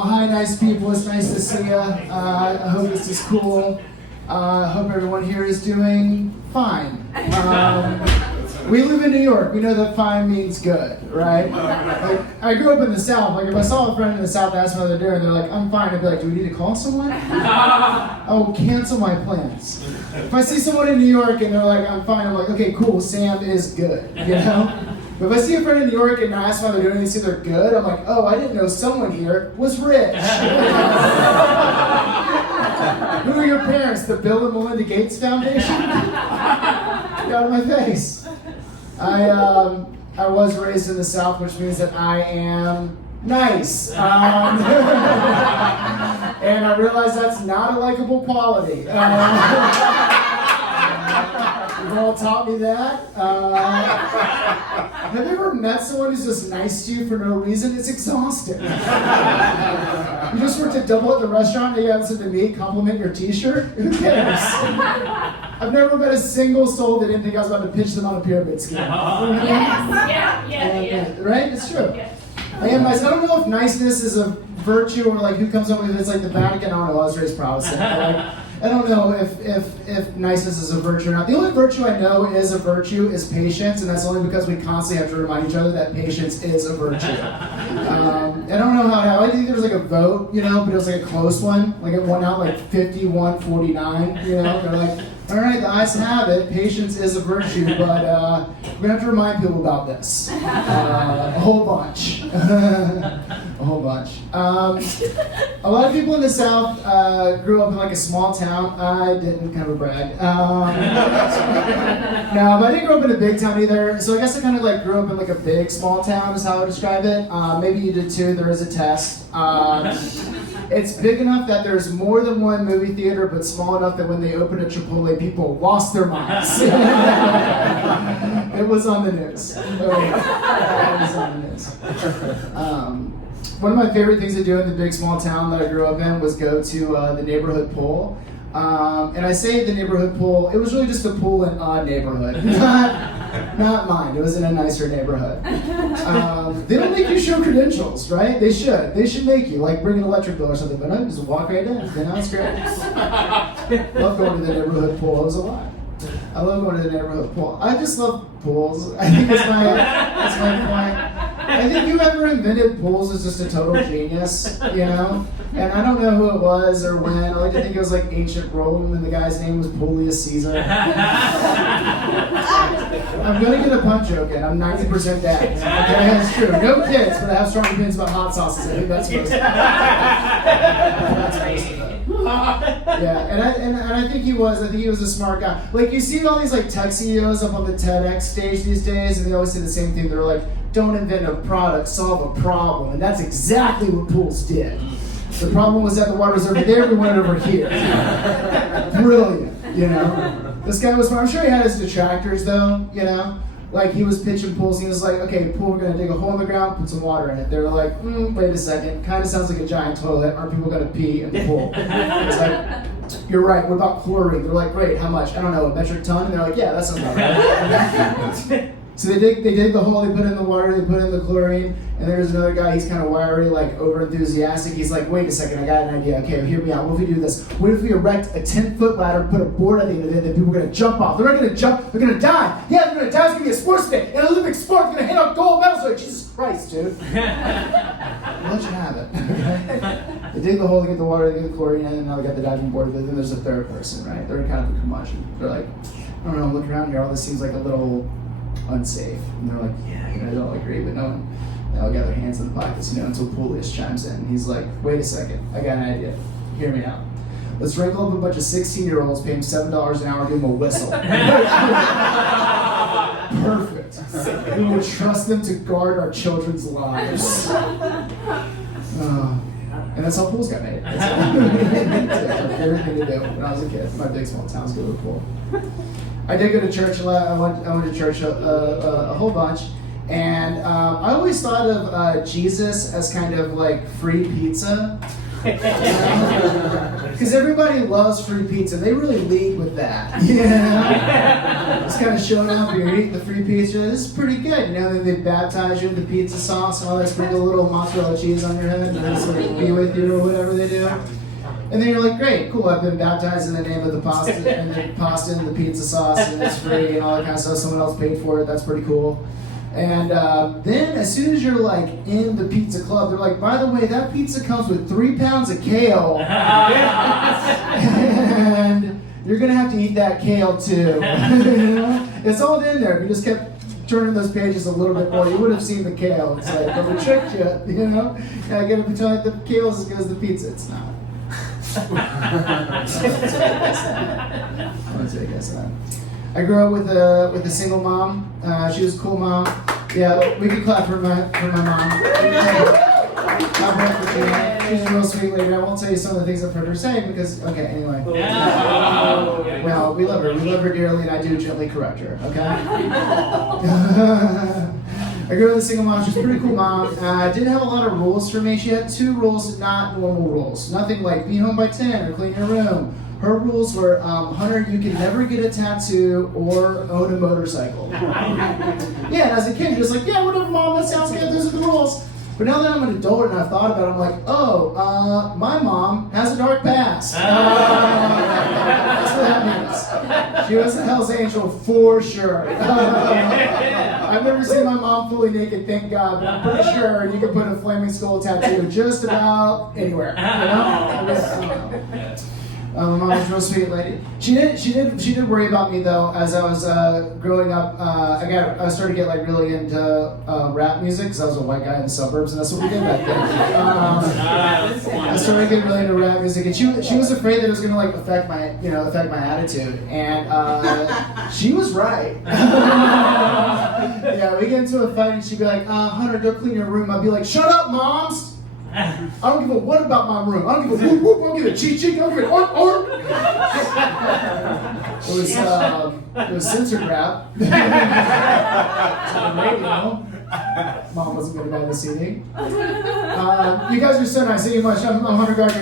Hi, nice people. It's nice to see you. I hope this is cool. I hope everyone here is doing fine. We live in New York. We know that fine means good, right? Like, I grew up in the South. Like, if I saw a friend in the South ask me how they're doing, they're like, I'm fine. I'd be like, do we need to call someone? I will cancel my plans. If I see someone in New York and they're like, I'm fine, I'm like, okay, cool, Sam is good, you know? But if I see a friend in New York and I ask how they're doing and they say they're good, I'm like, oh, I didn't know someone here was rich. Who are your parents? The Bill and Melinda Gates Foundation? Get out of my face. I was raised in the South, which means that I am nice. And I realize that's not a likable quality. You've all taught me that. Have you ever met someone who's just nice to you for no reason? It's exhausting. You just worked a double at the restaurant and you have something to me, compliment your t-shirt? Who cares? I've never met a single soul that didn't think I was about to pitch them on a pyramid scheme. Yeah. Right? It's true. Yeah. I am nice. I don't know if niceness is a virtue or like who comes up with it. It's like the Vatican. I don't know. I was raised Protestant. I don't know if niceness is a virtue or not. The only virtue I know is a virtue is patience, and that's only because we constantly have to remind each other that patience is a virtue. I don't know how. I think there was like a vote, but it was like a close one. Like it won out like 51-49. They're like, all right, the ayes have it. Patience is a virtue, but we're gonna have to remind people about this. A whole bunch. A whole bunch. A lot of people in the South grew up in like a small town. I didn't, kind of a brag. No, but I didn't grow up in a big town either. So I guess I kind of like grew up in like a big small town is how I would describe it. Maybe you did too. There is a test. It's big enough that there's more than one movie theater, but small enough that when they opened a Chipotle, people lost their minds. It was on the news. It was on the news. One of my favorite things to do in the big small town that I grew up in was go to the neighborhood pool. And I say the neighborhood pool, it was really just a pool in a neighborhood. Not mine, it was in a nicer neighborhood. They don't make you show credentials, right? They should make you, like bring an electric bill or something, but no, just walk right in, it's great. Love going to the neighborhood pool, it was a lot. I love going to the neighborhood pool. I just love pools. I think that's my point. I think whoever invented pools is just a total genius, And I don't know who it was or when. I like to think it was like ancient Rome and the guy's name was Publius Caesar. I'm going to get a pun joke in. I'm 90% dead. Okay, that's true. No kids, but I have strong opinions about hot sauces. I think that's most of it. Yeah, and I think he was. I think he was a smart guy. Like you see all these like tech CEOs up on the TEDx stage these days, and they always say the same thing. They're like, "Don't invent a product, solve a problem," and that's exactly what pools did. The problem was that the water was over there. We went over here. Brilliant, This guy was smart. I'm sure he had his detractors though, Like he was pitching pools, and he was like, okay, pool, we're gonna dig a hole in the ground, put some water in it. They were like, wait a second, kind of sounds like a giant toilet. Aren't people gonna pee in the pool? It's like, you're right, what about chlorine? They're like, great, how much? I don't know, a metric ton? And they're like, yeah, that sounds about right. So they dig the hole, they put in the water, they put in the chlorine, and there's another guy, he's kind of wiry, like over-enthusiastic. He's like, wait a second, I got an idea. Okay, hear me out. What if we do this? What if we erect a 10-foot ladder, put a board at the end of it, that people are going to jump off? They're not going to jump, they're going to die. Yeah, they're going to die. It's going to be a sports day, an Olympic sport. They're going to hit on gold medals. Like, Jesus Christ, dude. I'll let you have it. Okay? They dig the hole, they get the water, they get the chlorine, and then now they got the diving board. But then there's a third person, right? They're kind of a curmudgeon. They're like, I don't know, I'm looking around here, all this seems like a little unsafe. And they're like, yeah, I don't agree, but no one, they all got their hands in the pockets, until Publius chimes in. He's like, wait a second, I got an idea. Hear me out. Let's wrangle up a bunch of 16-year-olds, pay them $7 an hour, give them a whistle. Perfect. We will trust them to guard our children's lives. And that's how pools got made. That's my favorite thing to do when I was a kid. My big small towns go to the pool. I did go to church a lot. I went to church a whole bunch, and I always thought of Jesus as kind of like free pizza. Because everybody loves free pizza. They really lead with that. Yeah. Just kind of showing up, you're eating the free pizza. This is pretty good. You know, they baptize you in the pizza sauce and all that, sprinkle a little mozzarella cheese on your head and then sort of be with you or whatever they do. And then you're like, great, cool, I've been baptized in the name of the pasta and the pasta and the pizza sauce and it's free and all that kind of stuff. Someone else paid for it. That's pretty cool. And then as soon as you're like in the pizza club, they're like, by the way, that pizza comes with 3 pounds of kale. And you're going to have to eat that kale too. You know? It's all in there. If you just kept turning those pages a little bit more, you would have seen the kale. It's like, but we tricked you, you know? I get it between like the kale's as good as the pizza. It's not. I grew up with a single mom. She was a cool mom. Yeah, we can clap for my mom. She's a real sweet lady. I won't tell you some of the things I've heard her say because, okay, anyway. Well, we love her. We love her dearly, and I do gently correct her, okay? I grew up with a single mom. She was a pretty cool mom. Didn't have a lot of rules for me. She had 2 rules, not normal rules. Nothing like be home by 10 or clean your room. Her rules were, Hunter, you can never get a tattoo or own a motorcycle. Yeah, and as a kid, you're just like, yeah, whatever, Mom, that sounds good. Those are the rules. But now that I'm an adult and I've thought about it, I'm like, oh, my mom has a dark past. That's what that means. She was a Hell's Angel for sure. I've never seen my mom fully naked, thank God, but I'm pretty sure you could put a flaming skull tattoo just about anywhere. You know? My mom was a real sweet lady. She did worry about me though. As I was growing up, I started to get like really into rap music because I was a white guy in the suburbs, and that's what we did back then. I started getting really into rap music, and she was afraid that it was going to like affect my attitude, and she was right. Yeah, we get into a fight, and she'd be like, "Hunter, go clean your room." I'd be like, "Shut up, Moms! I don't give a what about my room. I don't give a whoop whoop. I don't give a cheat cheat. I don't give a art art." It was censored rap. On the radio. Mom wasn't going to buy the CD. You guys are so nice. Thank you much. I'm Hunter Gardner.